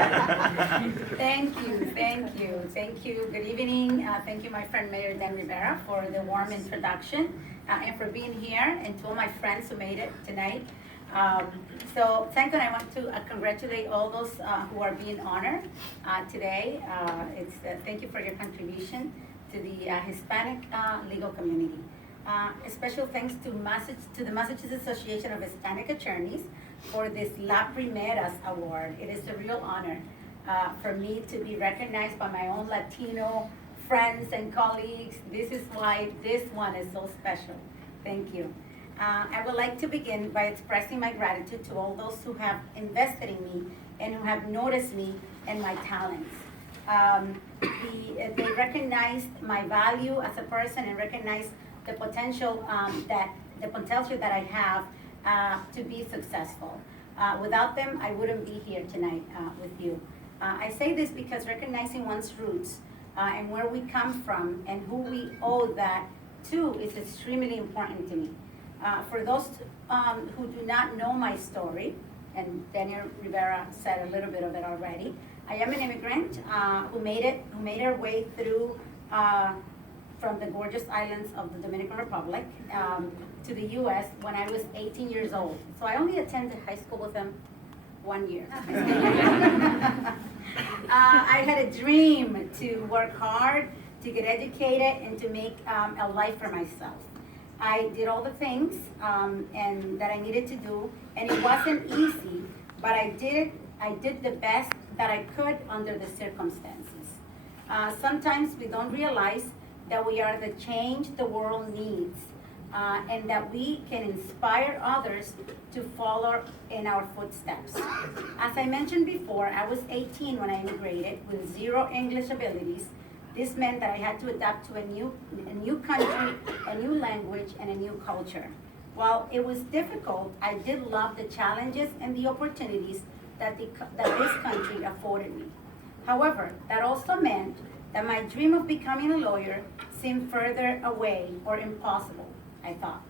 Thank you, thank you, thank you. Good evening. Thank you, my friend Mayor Dan Rivera, for the warm introduction and for being here, and to all my friends who made it tonight. So, second, I want to congratulate all those who are being honored today. Thank you for your contribution to the Hispanic legal community. A special thanks to the Massachusetts Association of Hispanic Attorneys for this Las Primeras Award. It is a real honor for me to be recognized by my own Latino friends and colleagues. This is why this one is so special. Thank you. I would like to begin by expressing my gratitude to all those who have invested in me and who have noticed me and my talents. They recognized my value as a person and recognized the potential that I have to be successful. Without them, I wouldn't be here tonight with you. I say this because recognizing one's roots and where we come from and who we owe that to is extremely important to me. For those who do not know my story, and Daniel Rivera said a little bit of it already, I am an immigrant who made her way through from the gorgeous islands of the Dominican Republic to the U.S. when I was 18 years old. So I only attended high school with them 1 year. I had a dream to work hard, to get educated, and to make a life for myself. I did all the things and that I needed to do, and it wasn't easy, but I did the best that I could under the circumstances. Sometimes we don't realize that we are the change the world needs, and that we can inspire others to follow in our footsteps. As I mentioned before, I was 18 when I immigrated with 0 English abilities. This meant that I had to adapt to a new country, a new language, and a new culture. While it was difficult, I did love the challenges and the opportunities that this country afforded me. However, that also meant that my dream of becoming a lawyer seemed further away or impossible, I thought.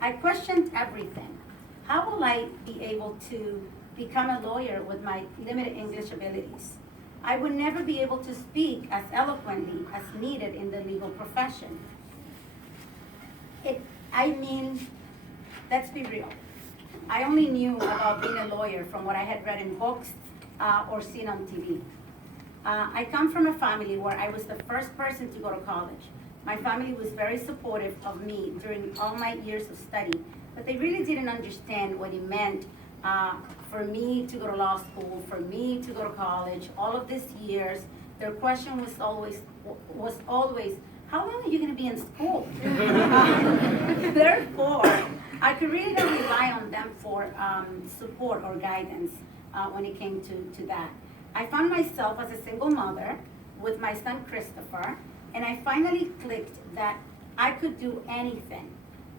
I questioned everything. How will I be able to become a lawyer with my limited English abilities? I would never be able to speak as eloquently as needed in the legal profession. Let's be real. I only knew about being a lawyer from what I had read in books or seen on TV. I come from a family where I was the first person to go to college. My family was very supportive of me during all my years of study, but they really didn't understand what it meant for me to go to law school, for me to go to college. All of these years, their question was always, how long are you going to be in school? Therefore, I could really not rely on them for support or guidance when it came to that. I found myself as a single mother with my son Christopher, and I finally clicked that I could do anything.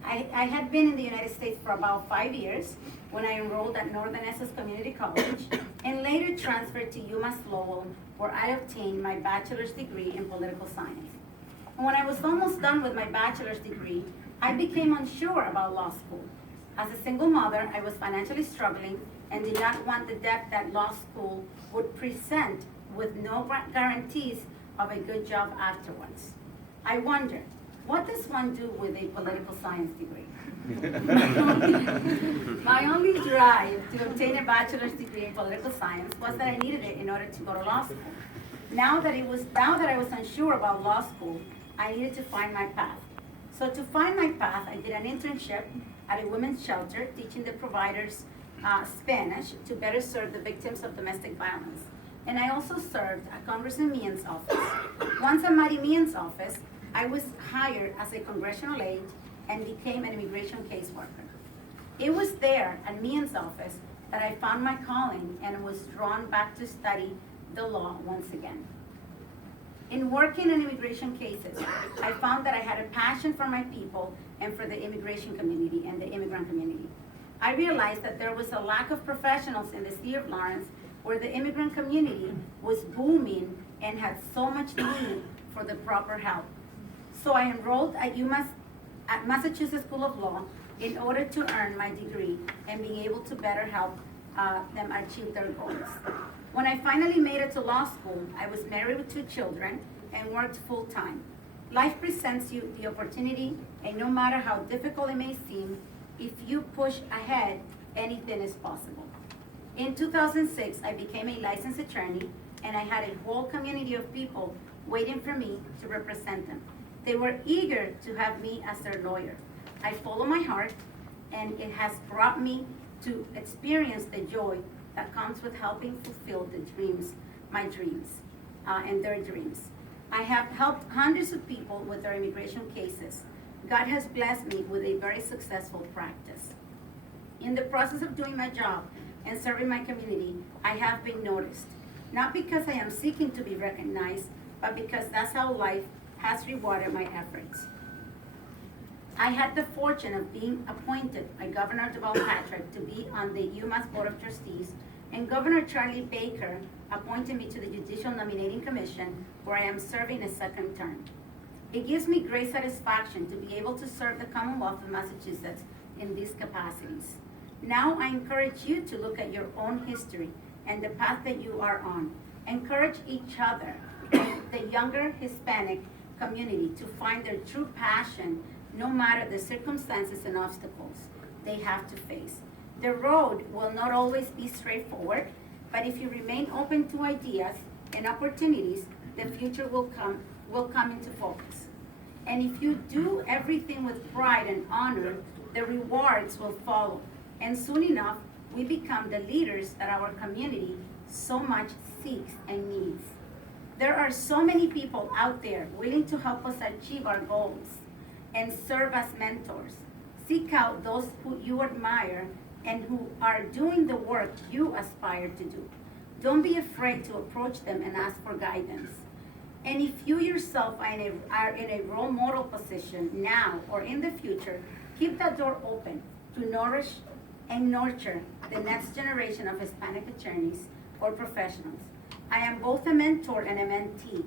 I had been in the United States for about 5 years when I enrolled at Northern Essex Community College and later transferred to UMass Lowell, where I obtained my bachelor's degree in political science. And when I was almost done with my bachelor's degree, I became unsure about law school. As a single mother, I was financially struggling and did not want the debt that law school would present with no guarantees of a good job afterwards. I wondered, what does one do with a political science degree? My only drive to obtain a bachelor's degree in political science was that I needed it in order to go to law school. Now that I was unsure about law school, I needed to find my path. So to find my path, I did an internship at a women's shelter teaching the providers Spanish to better serve the victims of domestic violence. And I also served at Congressman Meehan's office. Once at Matty Meehan's office, I was hired as a congressional aide and became an immigration caseworker. It was there at Meehan's office that I found my calling and was drawn back to study the law once again. In working in immigration cases, I found that I had a passion for my people and for the immigration community and the immigrant community. I realized that there was a lack of professionals in the city of Lawrence where the immigrant community was booming and had so much need for the proper help. So I enrolled at Massachusetts School of Law in order to earn my degree and being able to better help them achieve their goals. When I finally made it to law school, I was married with 2 children and worked full-time. Life presents you the opportunity, and no matter how difficult it may seem, if you push ahead, anything is possible. In 2006, I became a licensed attorney, and I had a whole community of people waiting for me to represent them. They were eager to have me as their lawyer. I follow my heart, and it has brought me to experience the joy that comes with helping fulfill the dreams, my dreams, and their dreams. I have helped hundreds of people with their immigration cases. God has blessed me with a very successful practice. In the process of doing my job and serving my community, I have been noticed. Not because I am seeking to be recognized, but because that's how life has rewarded my efforts. I had the fortune of being appointed by Governor Deval Patrick to be on the UMass Board of Trustees, and Governor Charlie Baker appointed me to the Judicial Nominating Commission, where I am serving a 2nd term. It gives me great satisfaction to be able to serve the Commonwealth of Massachusetts in these capacities. Now I encourage you to look at your own history and the path that you are on. Encourage each other and the younger Hispanic community to find their true passion, no matter the circumstances and obstacles they have to face. The road will not always be straightforward, but if you remain open to ideas and opportunities, the future will come into focus. And if you do everything with pride and honor, the rewards will follow. And soon enough, we become the leaders that our community so much seeks and needs. There are so many people out there willing to help us achieve our goals and serve as mentors. Seek out those who you admire and who are doing the work you aspire to do. Don't be afraid to approach them and ask for guidance. And if you yourself are in a role model position now or in the future, keep that door open to nourish and nurture the next generation of Hispanic attorneys or professionals. I am both a mentor and a mentee.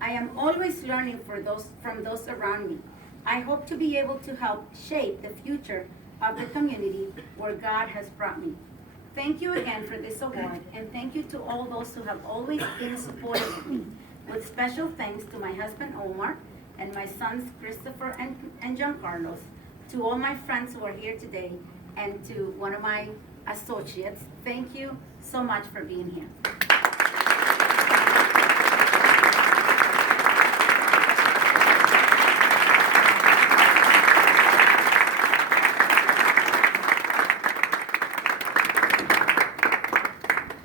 I am always learning from those around me. I hope to be able to help shape the future of the community where God has brought me. Thank you again for this award, and thank you to all those who have always been supportive of me. With special thanks to my husband Omar and my sons Christopher and Giancarlos, to all my friends who are here today, and to one of my associates, thank you so much for being here.